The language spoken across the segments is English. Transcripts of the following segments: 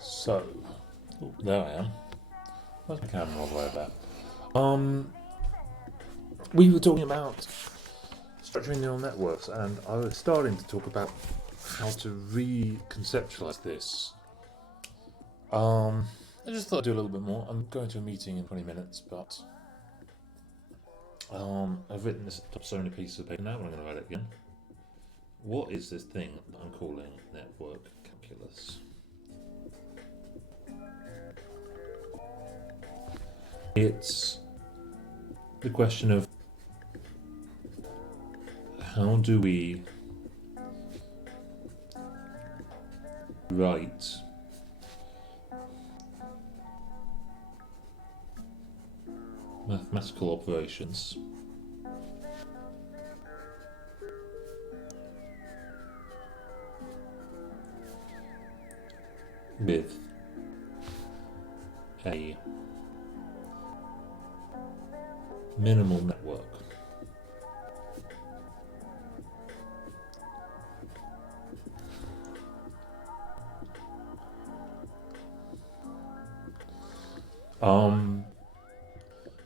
So, there I am. Where's my camera all the way back? We were talking about structuring neural networks, and I was starting to talk about how to reconceptualize this. I just thought I'd do a little bit more. I'm going to a meeting in 20 minutes, but I've written this up so many pieces of paper now, and I'm going to write it again. What is this thing that I'm calling network calculus? It's the question of how do we write mathematical operations with a minimal network.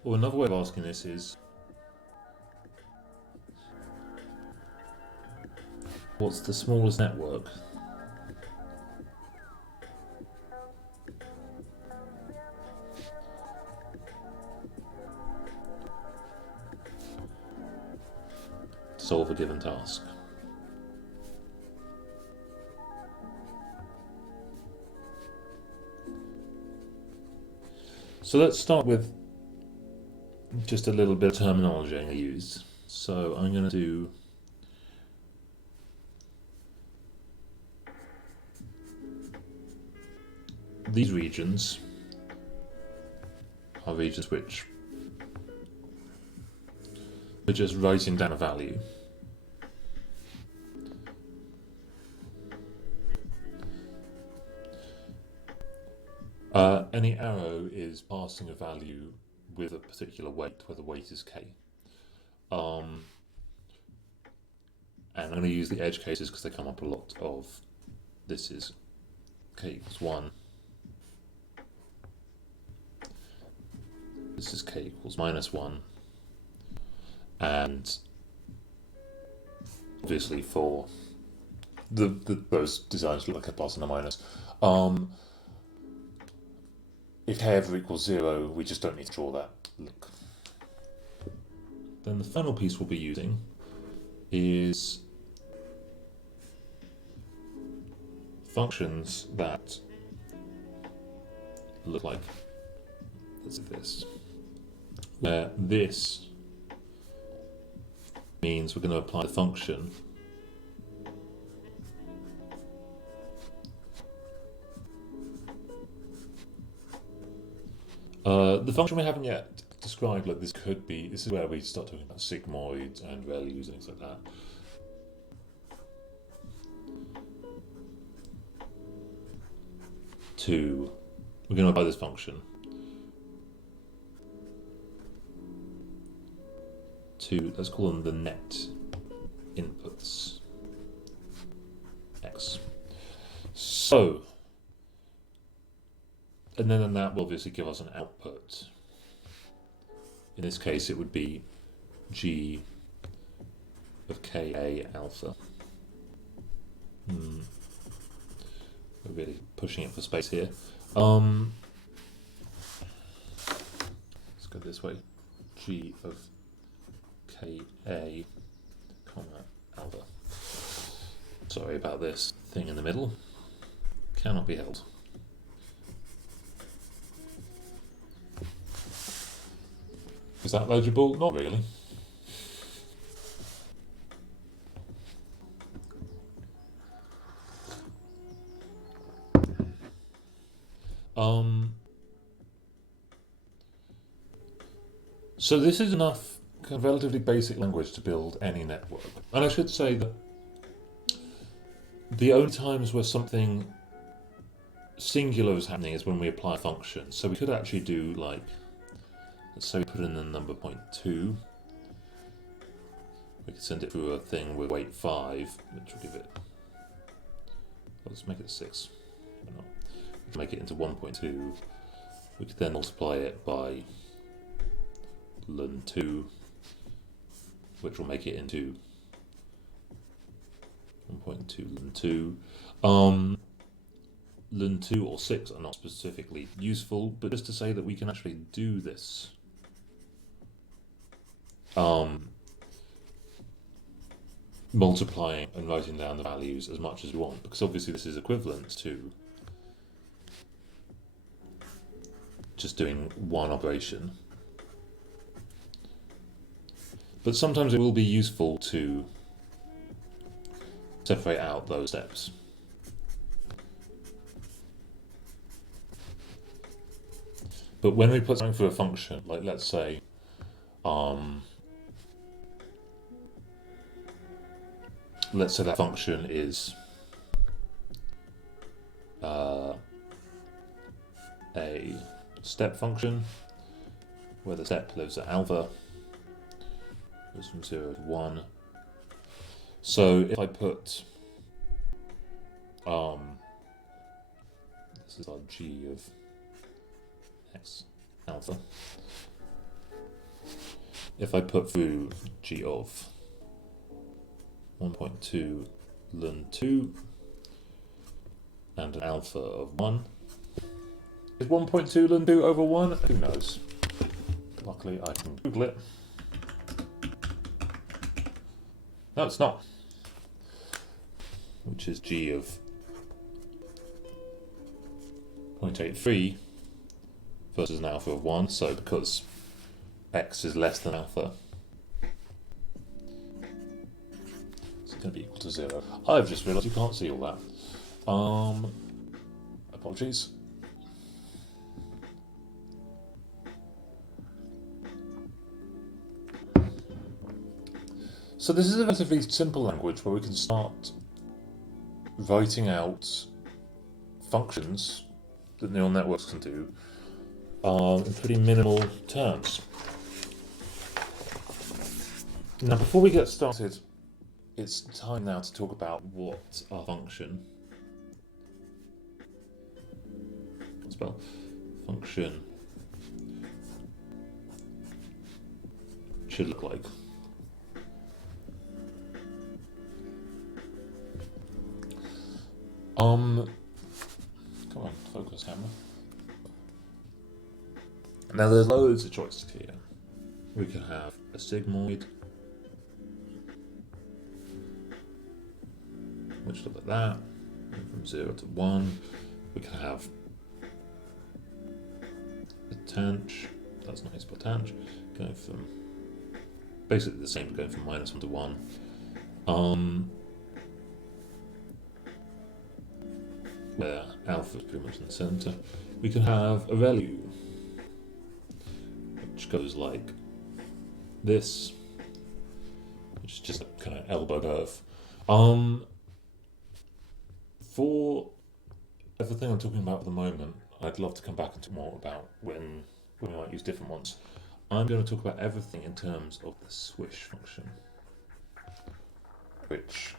Or another way of asking this is, what's the smallest network to solve a given task? So let's start with just a little bit of terminology I use. So I'm going to do these regions are regions which we're just writing down a value. Any arrow is passing a value with a particular weight, where the weight is k. And I'm going to use the edge cases because they come up a lot of this is k equals 1. This is k equals minus 1. And obviously for those designs look like a plus and a minus. If k ever equals 0, we just don't need to draw that look. Then the final piece we'll be using is functions that look like this, where this means we're going to apply the function the function we haven't yet described, like this could be, this is where we start talking about sigmoids and values and things like that. We're going to apply this function to, let's call them the net inputs x. So, and then that will obviously give us an output. In this case, it would be g of ka alpha. We're really pushing it for space here. Let's go this way. G of ka, comma, alpha. Sorry about this thing in the middle. Cannot be held. Is that legible? Not really. So this is enough kind of relatively basic language to build any network. And I should say that the only times where something singular is happening is when we apply a function. So we could actually do like, let's say we put in the number 0.2. We could send it through a thing with weight 5, which will give it, let's make it 6. Why not? to make it into 1.2. We could then multiply it by ln2, which will make it into 1.2 ln2. Ln2 or 6 are not specifically useful, but just to say that we can actually do this. Multiplying and writing down the values as much as we want, because obviously this is equivalent to just doing one operation. But sometimes it will be useful to separate out those steps. But when we put something for a function, like let's say that function is a step function where the step lives at alpha, goes from 0 to 1. So if I put this is our g of x alpha. If I put through g of 1.2 ln2 and an alpha of 1. Is 1.2 ln2 over 1? Who knows? Luckily I can Google it. No, it's not. Which is g of 0.83 versus an alpha of 1, so because x is less than alpha, it's going to be equal to 0. I've just realised you can't see all that. Apologies. So this is a relatively simple language where we can start writing out functions that neural networks can do in pretty minimal terms. Now, before we get started, it's time now to talk about what our function should look like. Come on, focus camera. Now there's loads of choices here. We can have a sigmoid, which look like that, from 0 to 1. We can have a tanh, that's not used for tanh, going from basically the same, going from -1 to 1. Where alpha is pretty much in the center. We can have a value which goes like this, which is just a kind of elbow curve. For everything I'm talking about at the moment, I'd love to come back and talk more about when we might use different ones. I'm going to talk about everything in terms of the swish function, which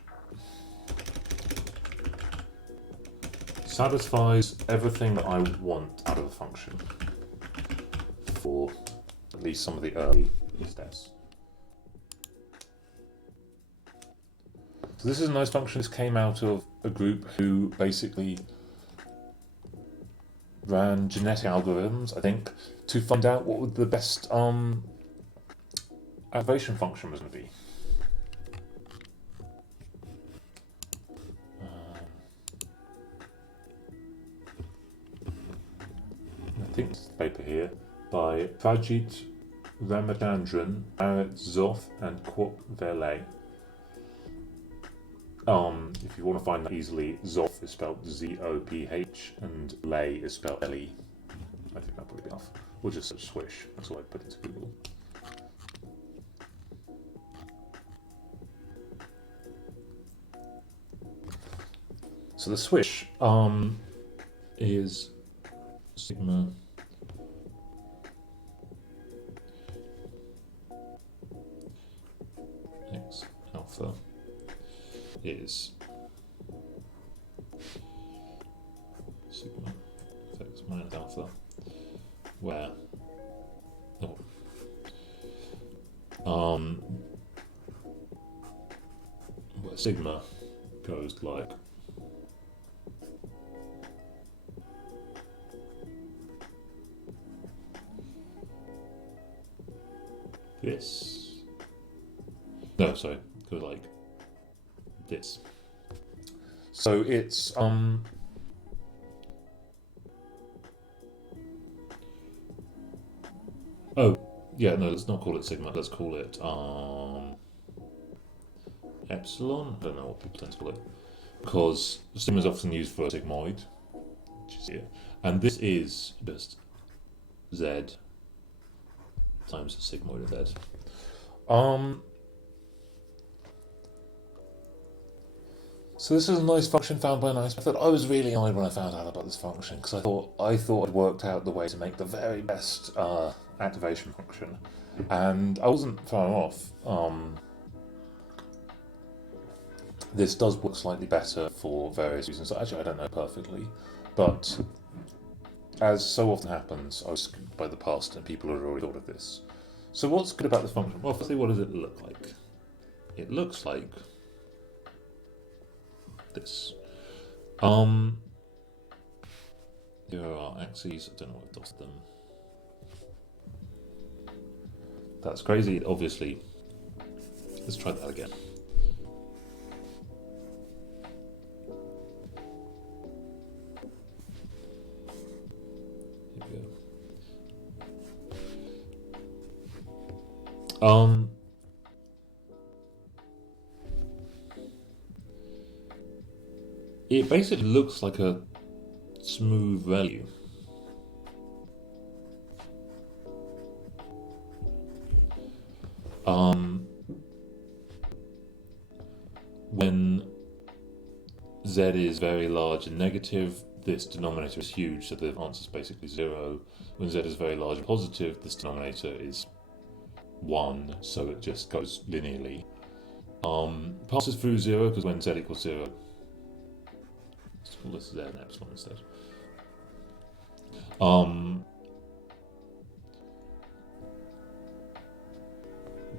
satisfies everything that I want out of a function for at least some of the early steps. So this is a nice function. This came out of a group who basically ran genetic algorithms, I think, to find out what the best activation function was going to be. I think this is the paper here by Prajit Ramachandran, Bharat Zoff, and Kwok Verley. If you want to find that easily, Zoff is spelled Z-O-P-H and Lay is spelled L-E. I think that'll probably be enough. We'll just search swish, that's all I put into Google. So the swish is sigma x alpha is sigma minus alpha, where where sigma goes like this. No, sorry, goes like this. So it's oh yeah, no, let's not call it sigma. Let's call it epsilon. I don't know what people tend to call it, because sigma is often used for a sigmoid, which is here, and this is just z times the sigmoid of z. So this is a nice function found by a nice method. I was really annoyed when I found out about this function because I thought I'd worked out the way to make the very best activation function, and I wasn't far off. This does work slightly better for various reasons. Actually, I don't know perfectly, but as so often happens, I was scooped by the past and people had already thought of this. So what's good about this function? Well, firstly, what does it look like? It looks like this. Here are our axes. I don't know what I've dotted them. That's crazy. Obviously, let's try that again. Here we go. It basically looks like a smooth value. When z is very large and negative, this denominator is huge, so the answer is basically 0. When z is very large and positive, this denominator is 1, so it just goes linearly. Passes through 0 because when z equals 0, let's call this z and epsilon instead.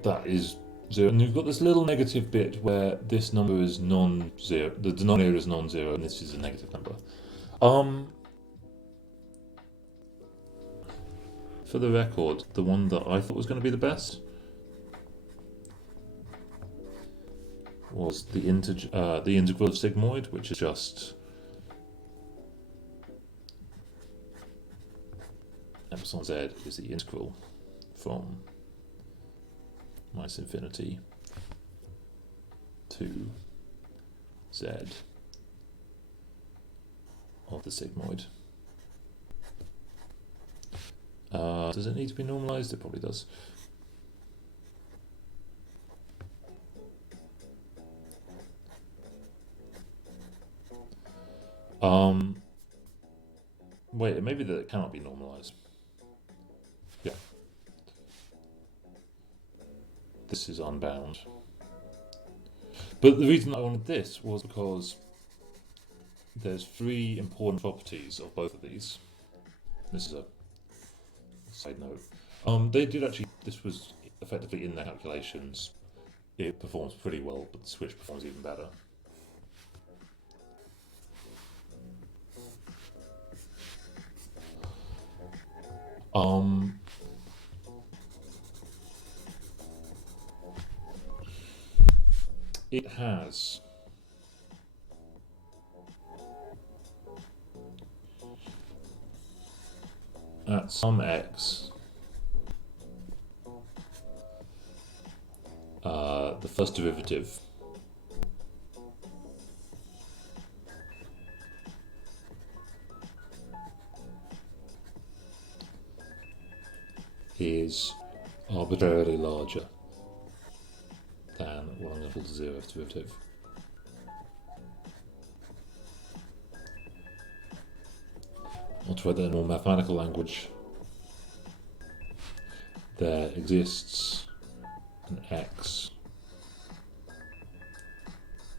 That is 0, and you've got this little negative bit where this number is non-zero, the denominator is non-zero, and this is a negative number. For the record, the one that I thought was going to be the best was the integral of sigmoid, which is just epsilon z is the integral from minus infinity to z of the sigmoid. Does it need to be normalized? It probably does. Wait, maybe that it cannot be normalized. Yeah. This is unbound. But the reason I wanted this was because there's 3 important properties of both of these. This is a side note. They did actually, this was effectively in their calculations. It performs pretty well, but the switch performs even better. It has at some x the first derivative is arbitrarily larger than what I'm going to call the 0th derivative. I'll try that in more mathematical language. There exists an x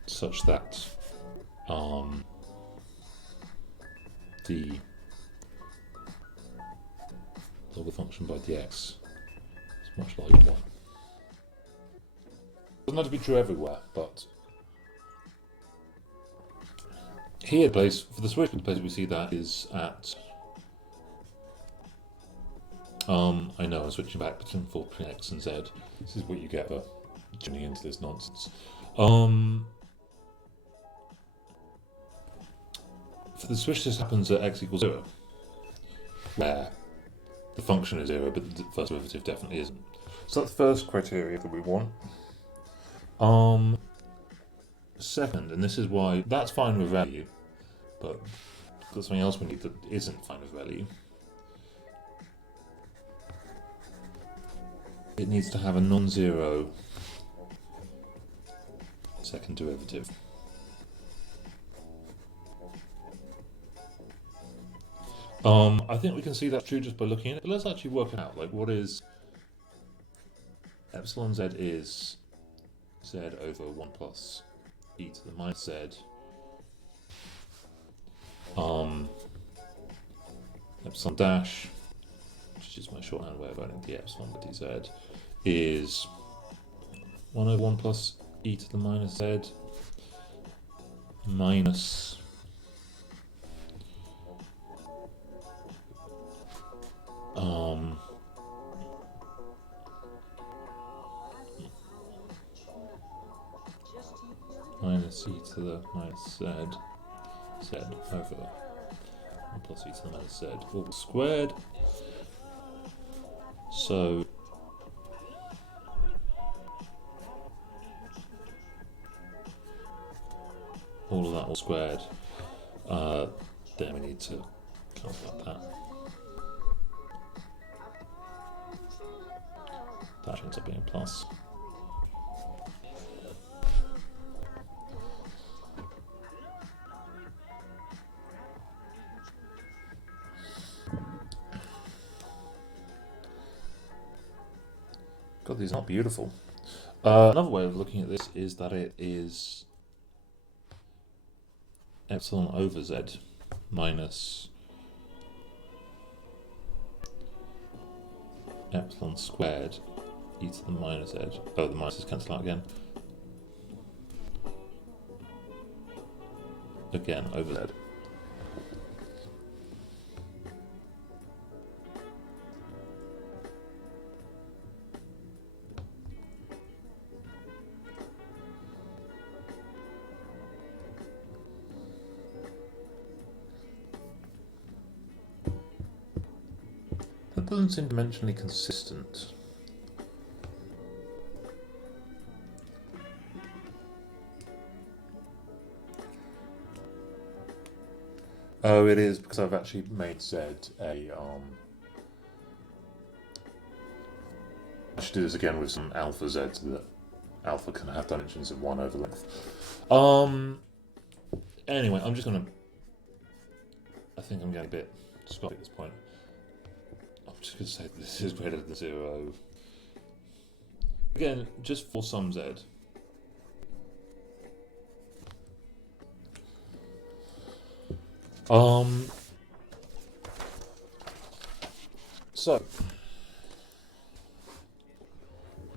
such that the log a function by dx is much larger than 1. Doesn't have to be true everywhere, but here, place for the switch, the place we see that is at. I know I'm switching back between x and z. This is what you get for tuning into this nonsense. For the switch, this happens at x equals 0, where the function is 0, but the first derivative definitely isn't. So that's the first criteria that we want. Second, and this is why that's fine with value, but there's something else we need that isn't fine with value. It needs to have a non-zero second derivative. I think we can see that's true just by looking at it, but let's actually work it out. Like, what is epsilon z is z over 1 plus e to the minus z. Epsilon dash, which is my shorthand way of writing the epsilon by dz, is 1 over 1 plus e to the minus z minus minus e to the minus z over 1 plus e to the minus z all squared. So all of that all squared. Then we need to calculate that. That ends up being a plus. God, these aren't beautiful. Another way of looking at this is that it is epsilon over z minus epsilon squared e to the minus z. Oh, the minuses cancel out again. Again, over z. That doesn't seem dimensionally consistent. Oh, it is because I've actually made z a I should do this again with some alpha z so that alpha can have dimensions of 1 over length. Anyway, I'm just gonna. I think I'm getting a bit sloppy at this point. I'm just gonna say that this is greater than 0. Again, just for some z. So,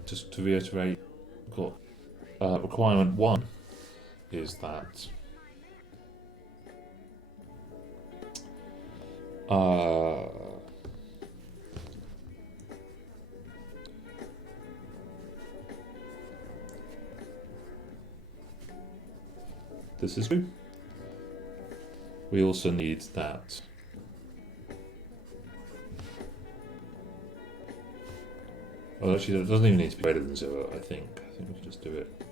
just to reiterate, got requirement 1 is that this is true. We also need that well, actually, that doesn't even need to be greater than 0, I think. I think we can just do it.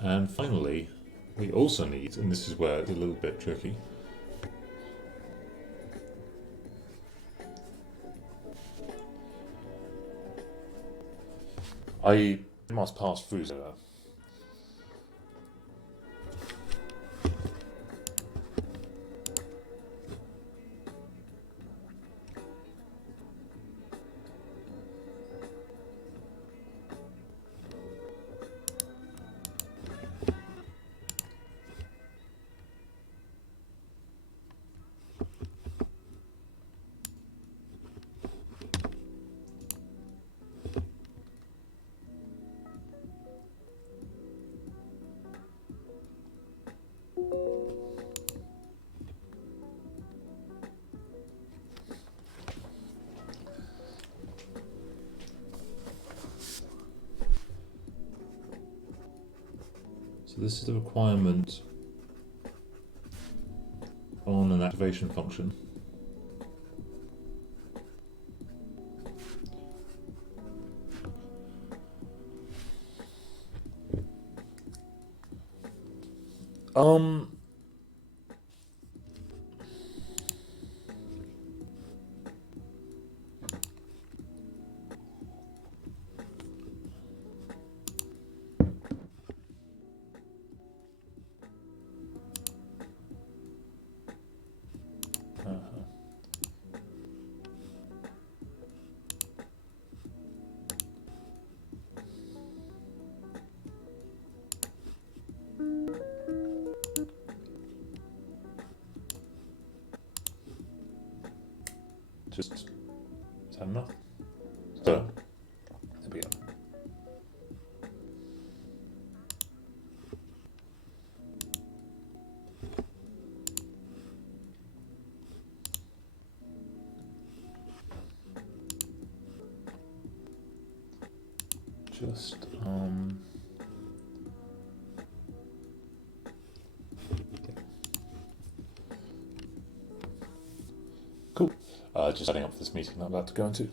And finally, we also need, and this is where it's a little bit tricky, I must pass through 0. So this is the requirement on an activation function. Um, just, is that enough? So, there we go. Just, cool. Just setting up for this meeting that I'm about to go into.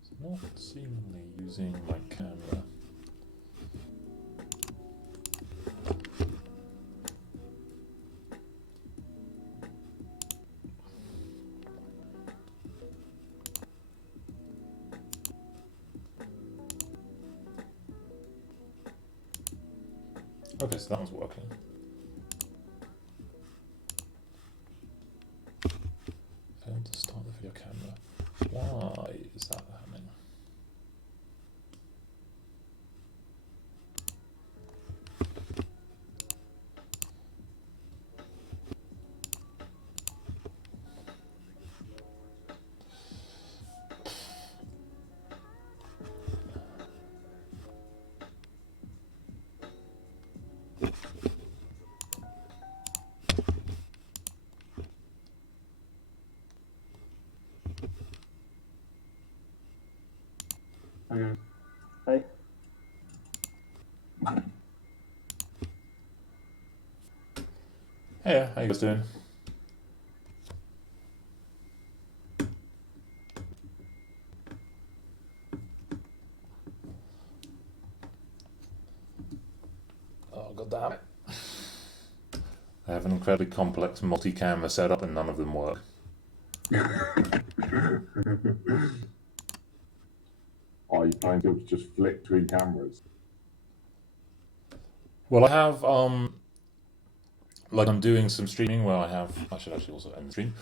It's not seemingly using my camera. Okay, so that one's working. Failed to start the video camera. Why is that happening? Hey. Hey, how you guys doing? Oh, god damn it. I have an incredibly complex multi-camera setup and none of them work. Are you planning to just flick between cameras? Well, I have, like I'm doing some streaming where I should actually also end the stream.